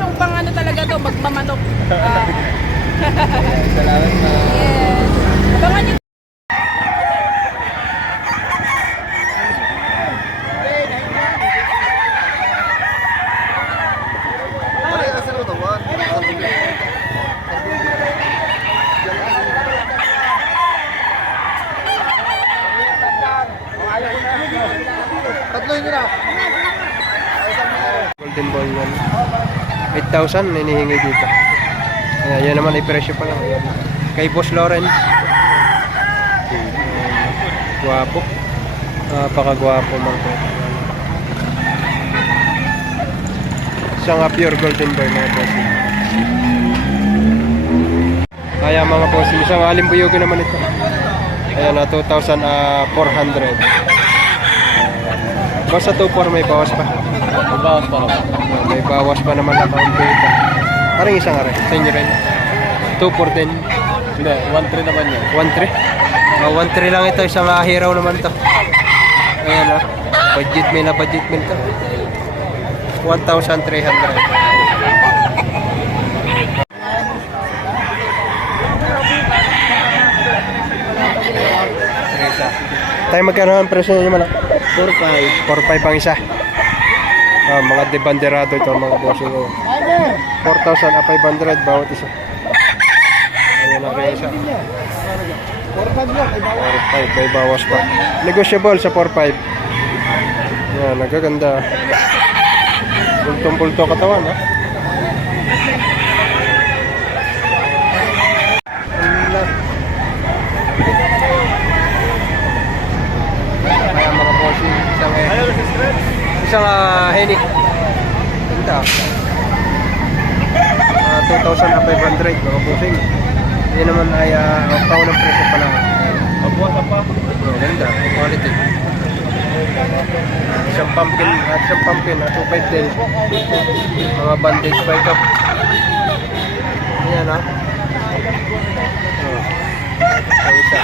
Yung pang ano talaga to, magmamanok. Salamat na. Yes. Abangan nyo. Tatlo yun na. Golden Boy yan. 8,000 hinihingi dito. Ayan, yan naman ay presyo pa lang. Ayan. Kay Boss Lauren. Guwapo. Napakagwapo mga po. Isang pure Golden Boy mga boss. Kaya mga boss, isang alimbuyugo naman ito. Ayan na 2,400. Basta 2,400 may bawas pa. May bawas pa naman. May bawas pa naman na kaunti ito. Parang isang are, sa inyo rin. 2,400 din. Hindi, 1.3 naman yan. 1,300? 1,300 lang ito, isang hiraw naman to. Ayan budget meal na budget meal to. 1,300. Tayo magkano ang presyo nyo man? 4.5. 4,500 ang isa. Mga debanderado ito mga bossing ko. 4,500 bawat isa. Ayan ang isa. 4.5 lang, 4,500 may bawas pa. Negotiable sa 4,500. Ayan, nagaganda. Bultong-bulto katawan ha. Kaya mga bossing, isang Henny. Ganda. 2,500 mga bossing. Yan naman ay paunang presyo pa lang. Mabuhat pa. Ganda, quality. Isang pumpkin at 2,500 din. Mga bandage bike up. Ayan ha. Ang isa.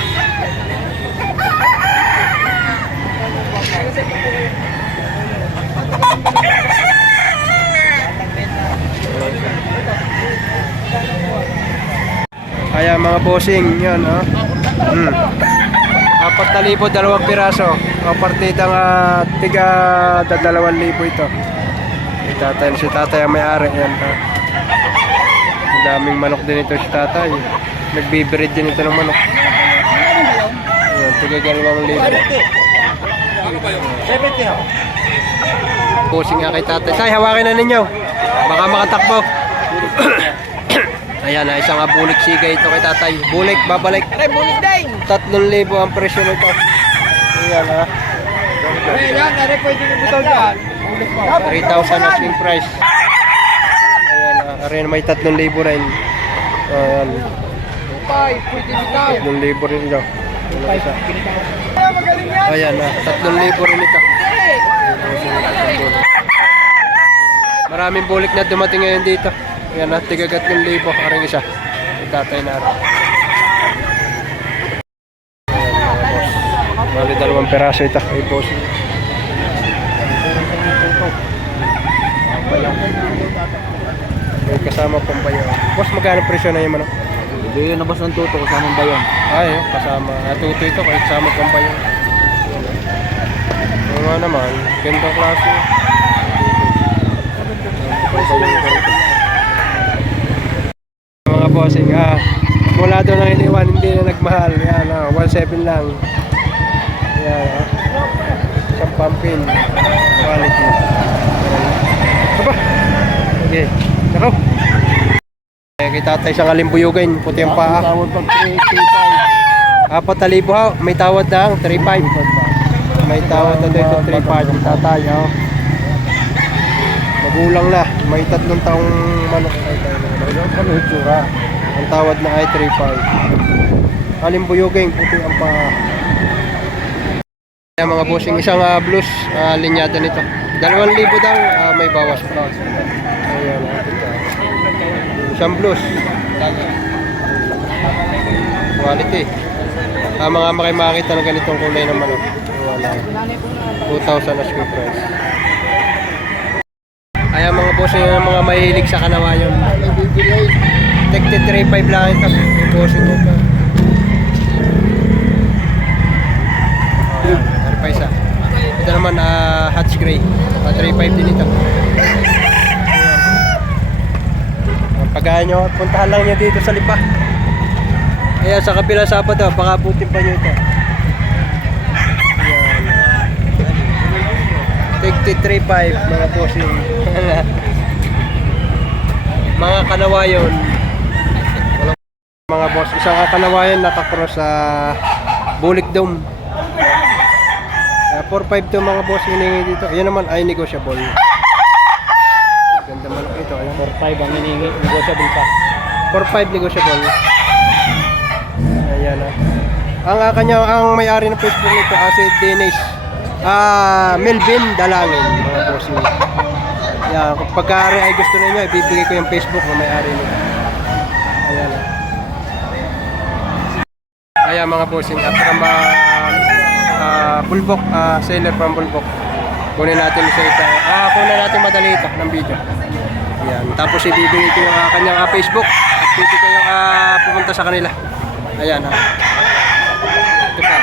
Kaya mga bossing, yan ha. 4,000, 2 piraso. O partidang tiga 2,000 ito. Si tatay ang may-ari yan ha. Ang daming manok din ito si tatay. Nagbibirid din ito ng manok. Ayan, tiga 2,000. Bossing nga kay tatay. Say, hawakin na ninyo. Baka makatakbo. Ayan, isang bulik sigay ito kay tatay. Bulik, babalik. Aray, bulik din. 3,000 ang presyo nito. Ayan ha. Ayan, aray, pwede nyo bitaw dyan. 3,000 asking price. Ayan ha. Ayan, may 3,000 rin. Ayan. Pwede bitaw. 3,000 rin ito. Ayan ha. 3,000 rin ito. Maraming bulik na dumating ngayon dito. Ayan na, tigagat ng 3,000. Aring isa. Itatay na rin. Bali 2 peraso ito. Ay boss. May kasama pang bayo. Boss, magkano presyo na yung manok? Hindi yun nabas ng tuto kasama ba yun? Ay, kasama. Natuto ito kahit kasama pang bayo. Ano nga naman, gandang klase. Mga bossing, mula doon ang iniwan, hindi na nagmahal. Yan, 1,700 lang. Yan, isang pumpkin. Quality. Aba! Okay, nakaw. Kita tayo isang alimbuyugin, puti ang paa. Tawad pag 3.5. 4,000 ha, may tawad na ang 3,500. May tawad na dito 3,500. Tatay, magulang na, may 3 taong manok. Ano yung tsura? Ang tawad na ay 3,500. Alimbuyugin, puti ang paa. Kaya mga bossing, isang blues, linyada nito. 2,000 daw, may bawas pa. Ayan, isang blues. Quality. Mga makita ng ganitong kulay ng manok. Wala. 2,000 asking price. Ayan mga boss. bossing, yung mga mahilig sa kanawayon. Tigti 3.5 lang ito. Bossing ito. Ano pa isa? Ito naman, Hatch Gray. 3.5 din ito. Pagkaya nyo, puntahan lang nyo dito sa Lipa. Ayan, sa kabila Sabado, pakabutin pa nyo ito. Tigti 3.5 mga bossing. Mga kanawayon. Mga boss, isang kanawayon nakakross sa Bulik Dome. 4.5 to mga boss hiningi dito. Ayan naman ay negotiable. Ganda malaki ito. 4.5 ang hiningi. Negotiable pa. 4.5 negotiable. Ayan ang may-ari ng Facebook nito si Dennis. Melvin Dalangin mga boss. Yan, kung pagka-ari ay gusto niyo, ibibigay ko yung Facebook ng may-ari nito. Ayan. Ayan mga bossing, from Bulbok, seller from Bulbok. Kunin natin sa ito. Kunin natin madali ito ng video. Ayan, tapos ibibigay ko yung kanyang Facebook at pwede kayong pumunta sa kanila. Ayan ha. Ito pa.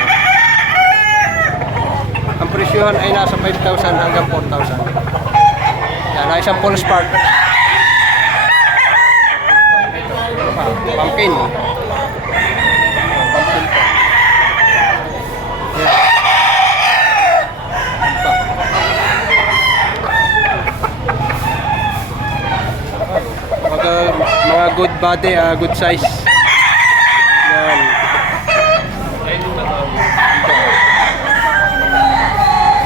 Ang presyohan ay nasa 5,000 hanggang 4,000. Yan, ay isang full spark. Pumpkin. Pumpkin pa. Yan. Mga good body, good size. Yan.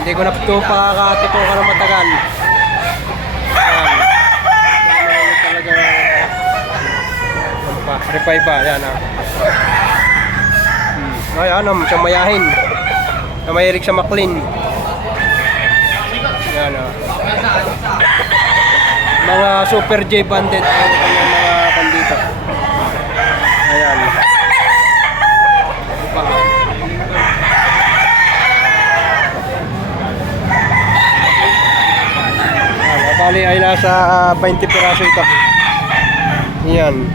Hindi ko na ito pakakatutukan ng matagal. Yan. Talaga. Ano pa? Revive pa. Yan Ay, siyang mayahin. Na mahilig sa McLean. Yan mga Super J Bandit ang mga kandito. Ayan. Bali ay nasa 20 piraso ito. Yan.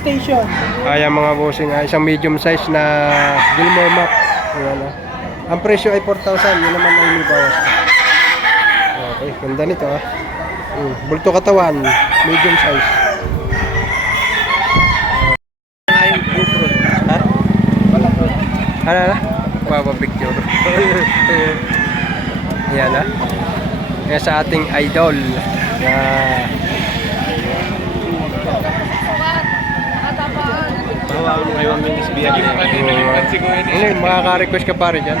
Station. Ayan mga bossing, isang medium size na Gilmore map. Ayan, ang presyo ay 4,000, yun naman ay may bawas. Okay, ganda nito bulto katawan, medium size. Ano na? Mapapicture. Ayan Kaya sa ating idol. Makaka-request ka pare dyan.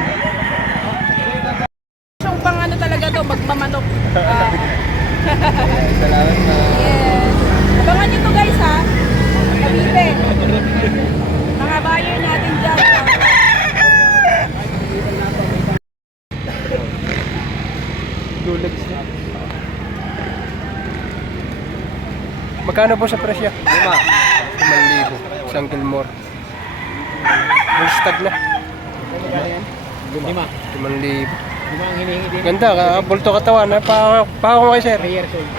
Yung pang ano talaga to, magmamanok. Salamat na. Yes. Abangan nyo to guys ha. Cavite. Mga buyer natin dyan. Dulags na. Magkano po sa presyo? 5,000. Isang Gilmore. Full stag na. 5. 5,000. Ang hiningi din. Ganda, bulto katawan. Pa ako kay sir. 3 years old.